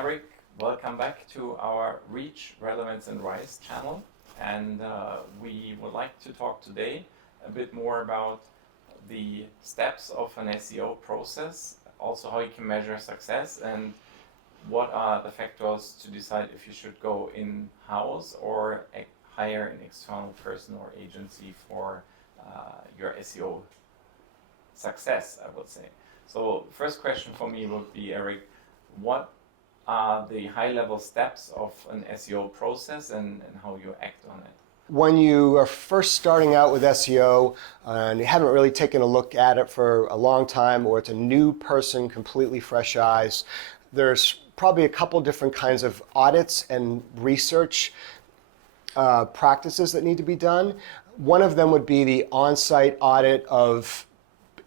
Eric. Welcome back to our Reach, Relevance and Rise channel. And we would like to talk today a bit more about the steps of an SEO process, also how you can measure success, and what are the factors to decide if you should go in-house or hire an external person or agency for your SEO success, I would say. So first question for me would be, Eric, what are the high-level steps of an SEO process and how you act on it? When you are first starting out with SEO and you haven't really taken a look at it for a long time, or it's a new person, completely fresh eyes, there's probably a couple different kinds of audits and research practices that need to be done. One of them would be the on-site audit of,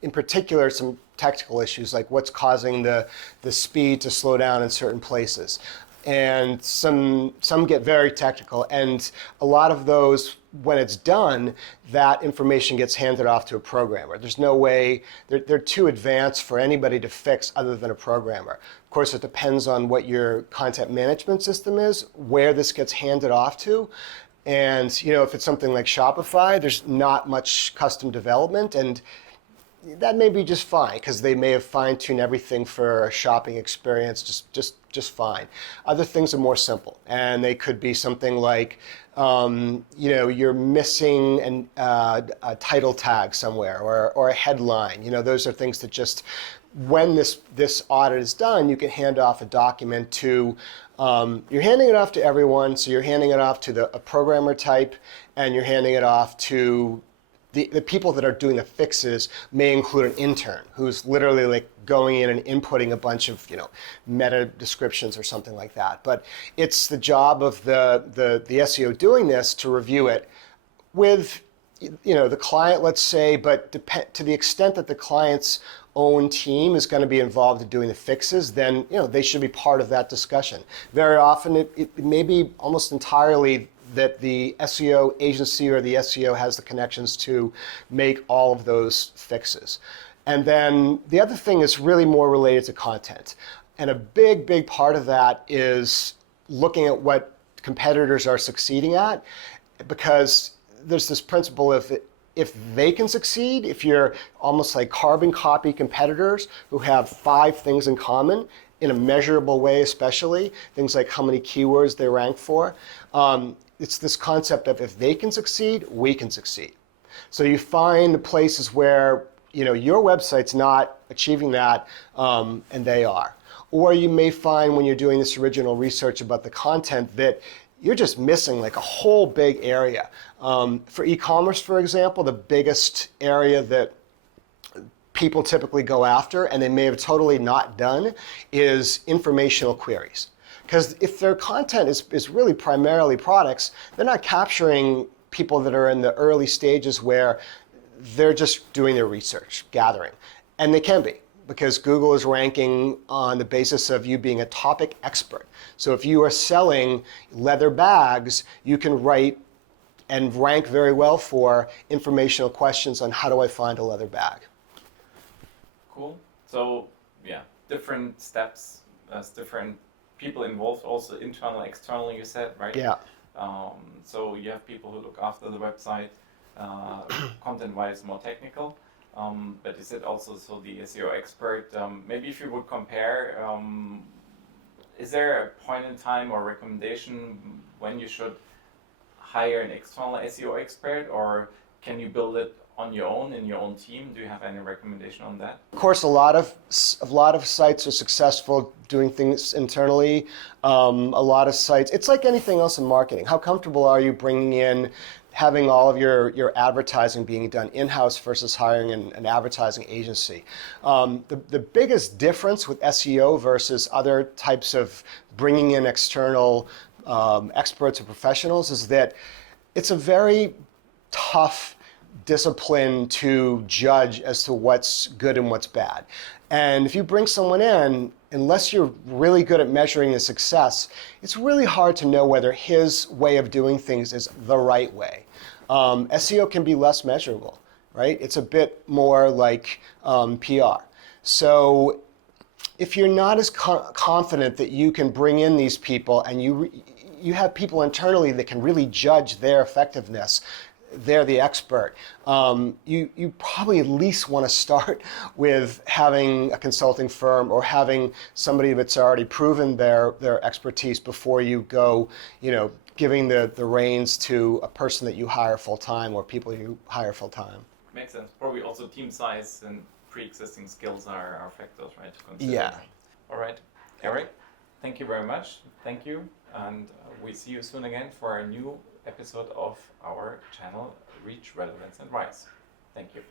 in particular, some technical issues like what's causing the speed to slow down in certain places. And some get very technical, and a lot of those, when it's done, that information gets handed off to a programmer. There's no way, they're too advanced for anybody to fix other than a programmer. Of course, it depends on what your content management system is, where this gets handed off to. And if it's something like Shopify, there's not much custom development, and that may be just fine because they may have fine-tuned everything for a shopping experience just fine. Other things are more simple, and they could be something like you're missing a title tag somewhere or a headline. Those are things that just, when this audit is done, you can hand off a document to, you're handing it off to everyone, so you're handing it off to a programmer type, and you're handing it off to the people that are doing the fixes. May include an intern who's literally like going in and inputting a bunch of meta descriptions or something like that. But it's the job of the SEO doing this to review it with the client, let's say, but to the extent that the client's own team is going to be involved in doing the fixes, then they should be part of that discussion. Very often it may be almost entirely that the SEO agency or the SEO has the connections to make all of those fixes. And then the other thing is really more related to content. And a big part of that is looking at what competitors are succeeding at, because there's this principle of if they can succeed, if you're almost like carbon copy competitors who have 5 things in common in a measurable way, especially things like how many keywords they rank for, it's this concept of if they can succeed, we can succeed. So you find the places where your website's not achieving that, and they are. Or you may find when you're doing this original research about the content that you're just missing like a whole big area. For e-commerce, for example, the biggest area that people typically go after, and they may have totally not done, is informational queries. Because if their content is really primarily products, they're not capturing people that are in the early stages where they're just doing their research, gathering. And they can be, because Google is ranking on the basis of you being a topic expert. So if you are selling leather bags, you can write and rank very well for informational questions on how do I find a leather bag. Cool. So yeah, different steps, there's different people involved, also internal, external, you said, right? Yeah. So you have people who look after the website, content-wise more technical, but is it also so the SEO expert? Maybe if you would compare, is there a point in time or recommendation when you should hire an external SEO expert, or can you build it on your own in your own team? Do you have any recommendation on that? Of course, a lot of sites are successful doing things internally. A lot of sites, it's like anything else in marketing. How comfortable are you bringing in, having all of your advertising being done in-house versus hiring an advertising agency? The biggest difference with SEO versus other types of bringing in external experts or professionals is that it's a very tough discipline to judge as to what's good and what's bad. And if you bring someone in, unless you're really good at measuring the success, it's really hard to know whether his way of doing things is the right way. SEO can be less measurable, right? It's a bit more like PR. So if you're not as confident that you can bring in these people and you have people internally that can really judge their effectiveness, they're the expert, you probably at least want to start with having a consulting firm or having somebody that's already proven their expertise before you go, giving the reins to a person that you hire full-time or people you hire full-time. Makes sense. Probably also team size and pre-existing skills are factors, right, to consider. Yeah. All right. Eric, thank you very much. Thank you. And we see you soon again for a new episode of our channel, Reach, Relevance, and Rise. Thank you.